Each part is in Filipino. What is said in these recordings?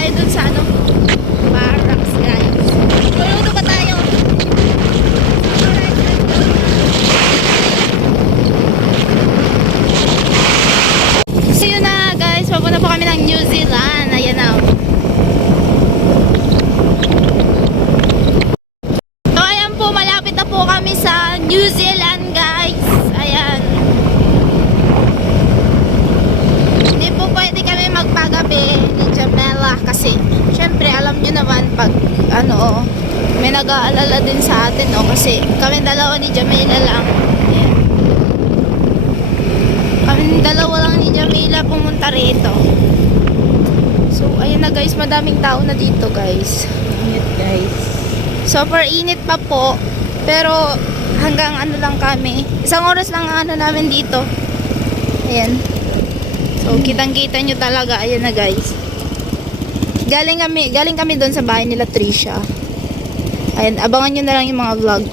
tayo dun sa ano, barracks guys. Luluto ba tayo? So yun na guys, papunta po kami ng New Zealand. Ayan na. So ayan po, malapit na po kami sa New Zealand guys. Ayan. Hindi po pwede kami magpagabi ni Jamela kasi syempre alam nyo naman pag ano, may nag-aalala din sa atin kasi kami dalawa ni Jamela lang. Ayan. Kami dalawa lang ni Jamela pumunta rito. So ayan na guys, madaming tao na dito guys. Init guys. Super init pa po. Pero hanggang ano lang kami. Isang oras lang ano namin dito. Ayan. So kitang-kita nyo talaga. Ayan na guys. Galing kami doon sa bahay nila Trisha. Ayan, abangan nyo na lang yung mga vlog.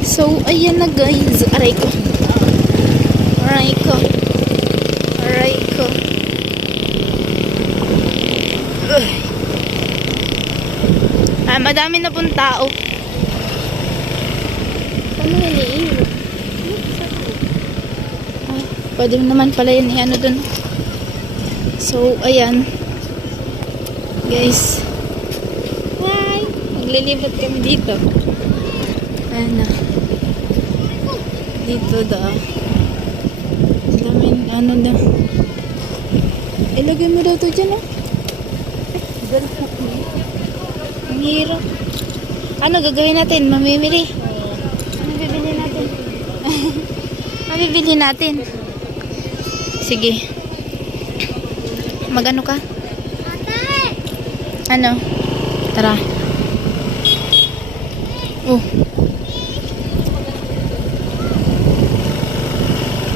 So ayan na guys. Aray ko. Aray ko. Aray ko. Madami na pong tao. Ano niliin? Pwede naman pala yun ano dun. So, ayan. Guys. Why? Maglilibot kami dito. Ayan na. Dito da. Daming ano da. Ilagay mo daw to dyan Ang hirap. Ano gagawin natin? Mamimili. Ano bibili natin? Ano bibili natin? Sige. Magano ka? Ano? Tara. Oh.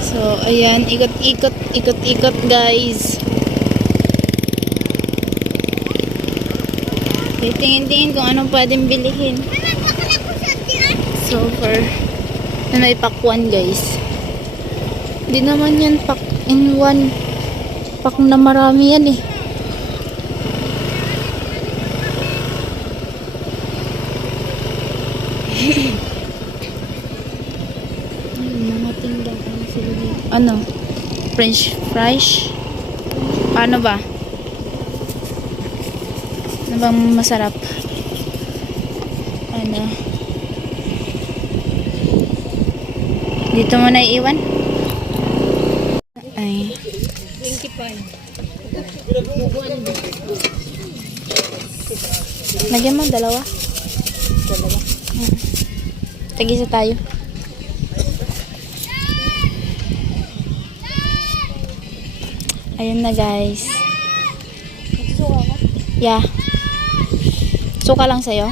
So, ayan. Ikot-ikot guys. Tingin-tingin kung anong pwedeng bilihin. So far na may pakwan guys. Hindi naman yan pack in one. Pack na marami yan mga tindahan sila dito. Ano? French fries? Paano ba? Ano bang masarap? Ano? Dito mo na iiwan? Ay. Lagyan mo, dalawa? Tag-isa tayo. Ayun na guys. Yeah. Suka lang sa'yo?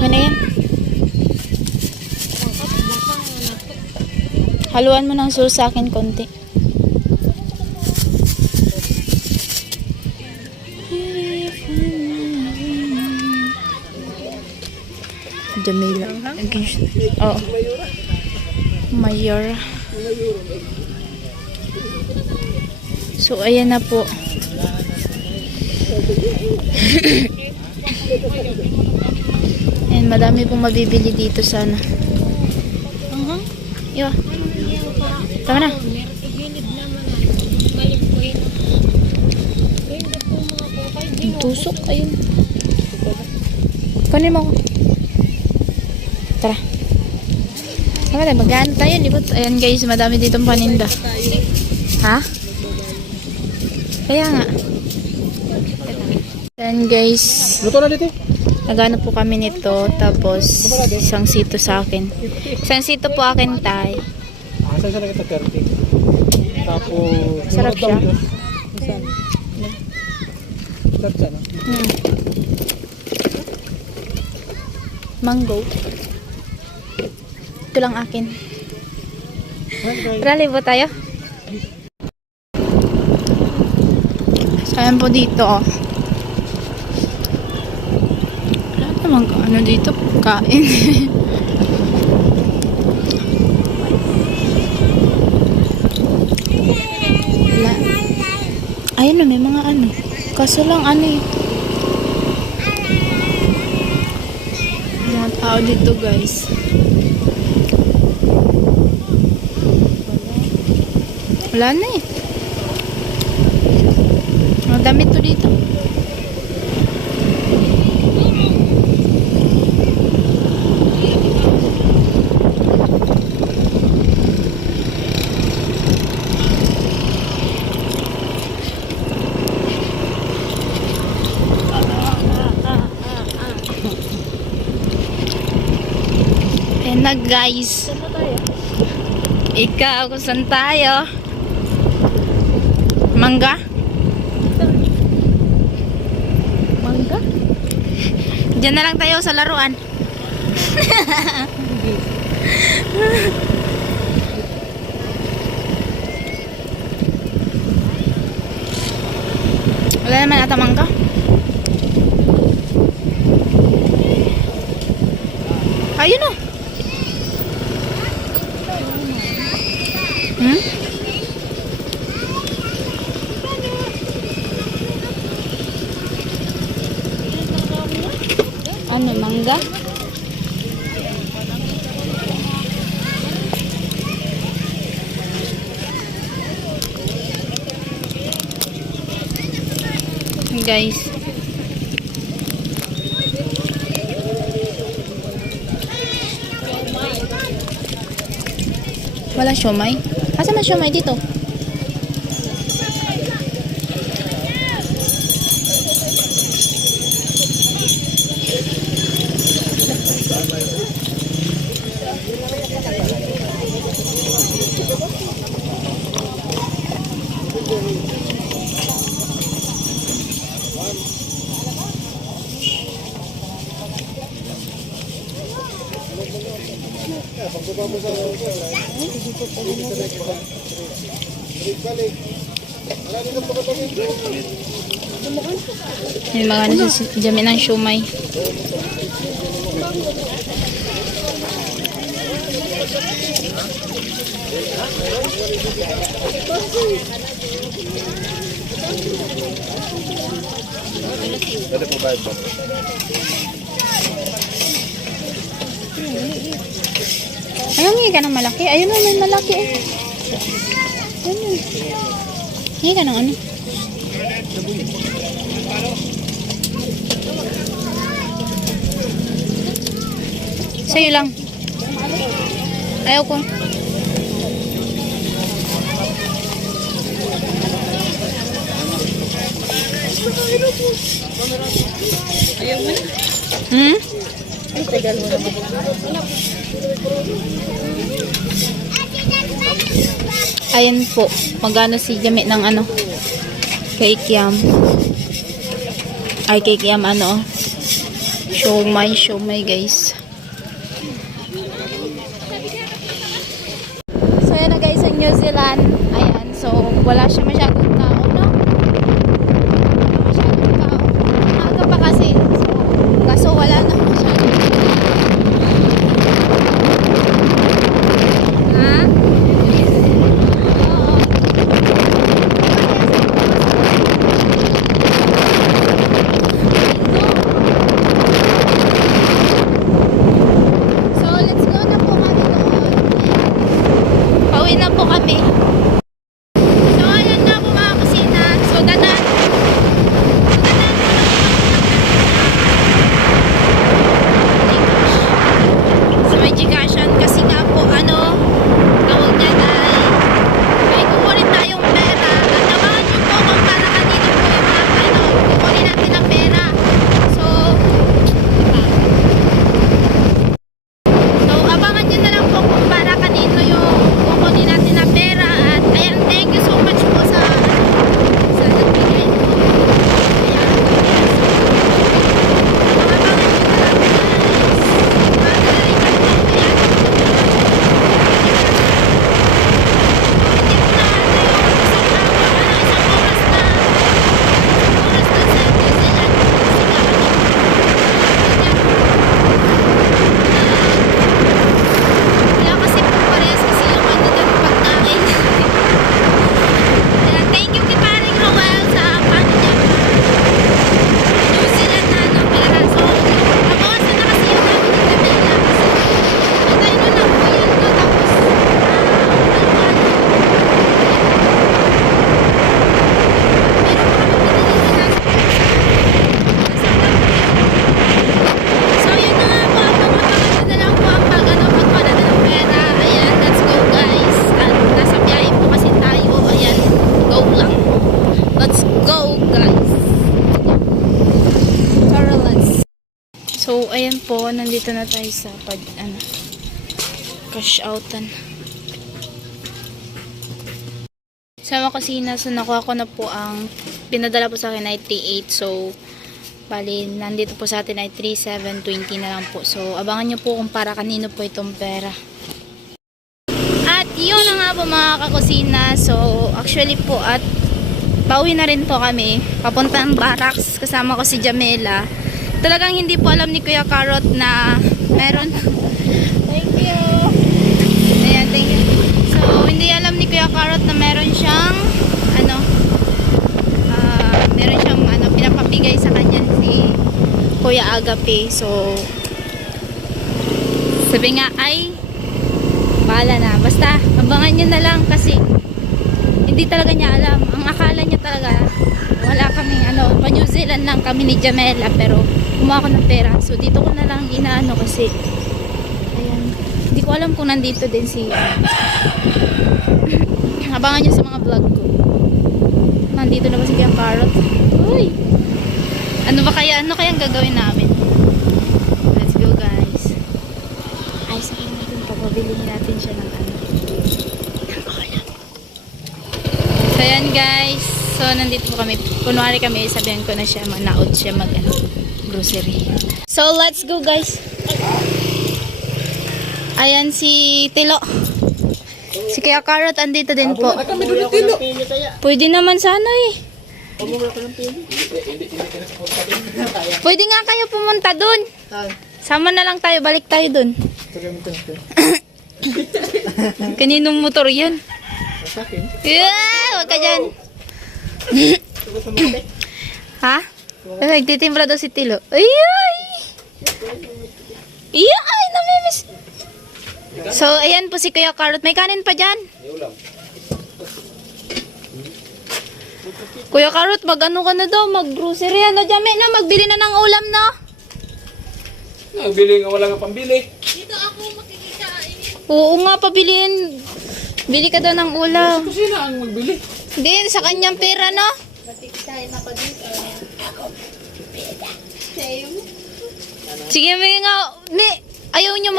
Ano yan? Haluan mo ng sauce sa akin konti. Jamila. Oo. Mayor. So, ayan na po. And madami pong mabibili dito sana. Yo. Tama na. Tusok. Ayun. Kunin mo ako. Tara. Tama na. Mag-ano tayo. Libot. Ayan guys. Madami ditong paninda. Ha? Kaya nga. Ayan guys. Luto na dito. Nagano po kami nito. Tapos isang sito sa akin. Isang sito po akin tay. Saan siya nakita 30? Tapos Sarap siya. Saan? Sarap siya, no? Mango. Ito lang akin. Tara, libo tayo. Ayan po dito. Lahat naman ano dito. Kain. Wala. Ayun na, may mga ano. Kaso lang ano eh. Mga tao dito guys. Wala na eh. Mga damit to dito. Ayan na guys. Ikaw, kung saan tayo? Mangga? Mangga? Diyan na lang tayo sa laruan. Wala naman ata mangga. Ayun o. Hmm? Ano, mangga? Guys. Wala siomay. Asa man siomay dito? Yung mga dami ng siomay. Pwede po ba ito? Ayaw, hindi ka ng malaki. Ayun na, may malaki eh. Ayun. Hindi ka ng ano. Sa'yo lang. Ayaw ko. Ayaw mo na. Hmm? Ay, tagal mo naman. Ayan po. Magano si Jami ng ano. Cake yam. Ay, cake yam ano. Siomay guys. So, ayan na guys ang New Zealand. Ayan. So, wala siya masyadong tao, no? Wala masyadong tao. Maaga pa kasi. So, kaso wala na masyadong tao. Ha? Oo. So, let's go na po kami doon. Pauwi na po kami. So, ayan na po mga po, nandito na tayo sa cash outan. Sa mga kusina, so nakuha ko na po ang pinadala po sa akin ay 3.8. So, bali, nandito po sa atin ay 3.720 na lang po. So, abangan nyo po kung para kanino po itong pera. At yun na nga po mga kakusina. So, actually po at pauwi na rin po kami. Papuntang barracks. Kasama ko si Jamela. Talagang hindi po alam ni Kuya Carrot na meron. Thank you. Ayan, thank you. So, hindi alam ni Kuya Carrot na meron siyang pinapabigay sa kanya si Kuya Agape. So, sabi nga ay bahala na. Basta, abangan nyo na lang kasi hindi talaga niya alam. Ang akala niya talaga wala kaming pa New Zealand lang kami ni Jamela, pero kumuha ko ng pera. So, dito ko na lang inaano kasi ayan, hindi ko alam kung nandito din si abangan nyo sa mga vlog ko. Nandito na ba si Kuya Carrot? Uy! Ano kayang gagawin namin? Let's go, guys. Ay, sa akin natin, papabilihin natin siya ng ng ulam. So, yan, guys. So, nandito po kami. Kunwari kami, sabihan ko na siya, manaod siya grocery. So, let's go, guys. Ayan si Tilo. Si Kuya Carrot, andito din po. Pwede naman sana eh. Pwede nga kayo pumunta dun. Sama na lang tayo, balik tayo dun. Kaninong motor yun? Yeah, wag ka dyan. Ha? Nagtitimbra daw si Tilo. Ay! Ay, namimiss. So, ayan po si Kuya Carrot. May kanin pa dyan. Kuya Carrot, mag-ano ka na daw? Mag-grocery na dyan. Magbili na ng ulam na. Nagbili nga, wala nga pambili. Dito ako makikikain. Oo nga, pabilin. Bili ka daw ng ulam. Kasi na ang magbili. Hindi, sa kanyang pera, no? Makikikain ako dito. Sige, may nga. Ayaw nyo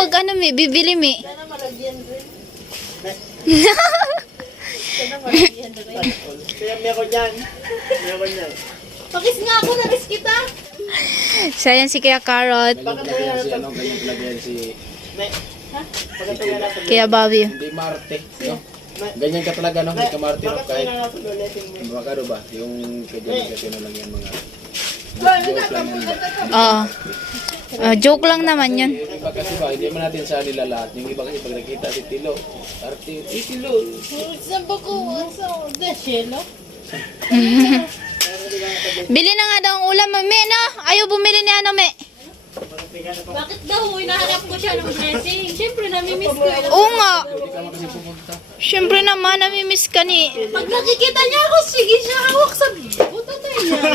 bibili, mi. Sana malagyan rin. Kaya meron yan. Meron yan. Pakis nga ako, nabis kita. So, ayan si Kuya Carrot. Ganyan lagyan si Kuya Bobby. Hindi Marte, no? Ganyan ka talaga, no? Hindi ka Marte, no? Kahit makano ba? Yung kaya kasi na lang yan mga joke lang yan ba? Oo. Joke lang naman yun. Yung iba kasi ba, hindi naman natin sa nila lahat. Yung iba kasi pag nakita si Tilo, Arte, Tilo. Saan ba ko? Saan? Deshelo? Bili na nga daw ang ulam, me, no? Ayaw bumili ni me. Bakit daw? Hinahanap ko siya ng dressing. Siyempre, namimiss ko yun. Oo nga. Hindi ka kasi pupunta. Siyempre naman, namimiss ka ni. Pag nakikita niya ako, sige siya hawak sa buto niya.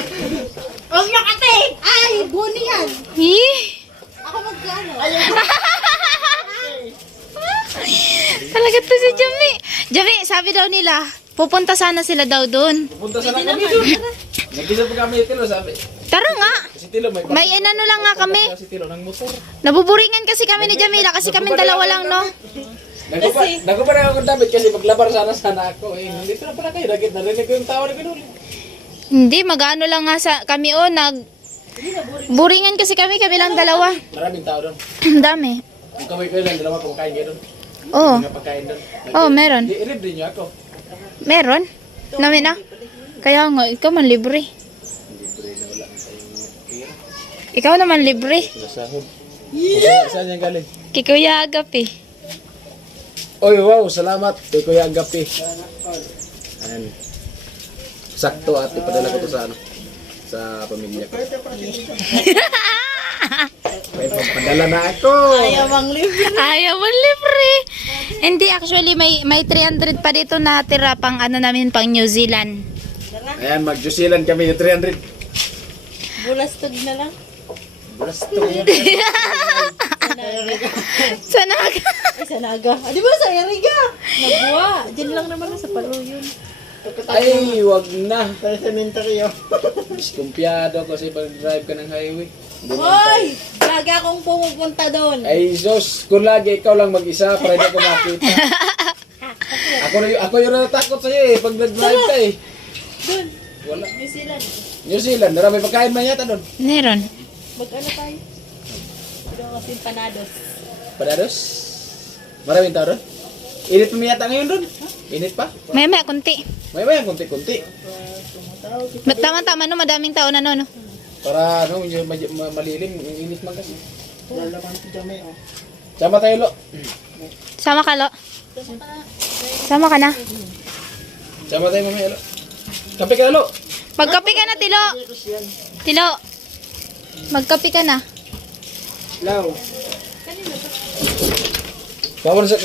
Huwag niya kate! Ay, buni yan! Hih! Ako magkano? Talaga to si Jami. Jami, sabi daw nila, pupunta sana sila daw doon. Pupunta sana kami doon. Nag-isa pa kami Tilo, sabi. Tara nga. Si Tilo may May inano lang nga kami. Si Tilo ng motor. Nabuburingan kasi kami ni Jamila kasi kami dalawa lang, no? Nagkupa na ako ng David kasi maglabar sana ako. Eh, nandito na pala kayo. Narinig ko yung tawa na pinuli. Hindi, mag-ano lang nga sa kami, buringan kasi kami lang dalawa. Maraming tao doon. Dami. Kung kami kayo lang, dalawa kumakain kayo doon. Oo. Mga pagkain doon. Oh, meron. I-rib din niyo ako. Meron? Namin na? Kaya nga, ikaw man libre. Libre na wala tayong kira. Ikaw naman libre. Nasahod. Yeah! Saan yan galing? Kay Kuya Agape. Oy, wow, salamat kay Kuya Agape. Ayan. Sakto at ipadala ko to sa sa pamilya ko. May papadala na ako. Ayaw ang libre. Ayaw mo libre. Hindi, actually, may 300 pa dito na tira pang namin, pang New Zealand. Ayan, mag-Jusilan kami yung 300. Bulastog na lang. Balasto yan. Sanaga. Ay, sa Naga. Ah, di ba sa Eriga? Nagbuwa. Diyan lang naman sa Paluyon. Ay, wag na. Sa cemetery yun. Diskumpiyado ako kasi pag-drive ka ng highway. Hoy! Lagi akong pumupunta doon. Ay, Sos, kung lagi ikaw lang mag-isa para hindi ako makita. Ako yung natakot sa'yo eh, pag nag-drive ka eh. Doon. Wala. New Zealand. New Zealand, marami pagkain man yata doon. Meron. Mag-ano tayo? Ito kasi panados. Panados? Maraming tao doon? Init pa yata ngayon doon? Init pa? Maya kunti. May kunti-kunti. Ba't tama-tama no, madaming tao na no. Para ano, medyo malilim, yung init man kasi. Sama tayo, Lo. Sama ka, Lo. Sama ka na. Sama tayo, mamaya, Lo. Kape ka na, Lo. Magkape ka na, Tilo. Tilo. Magkape ka na. Kawan sa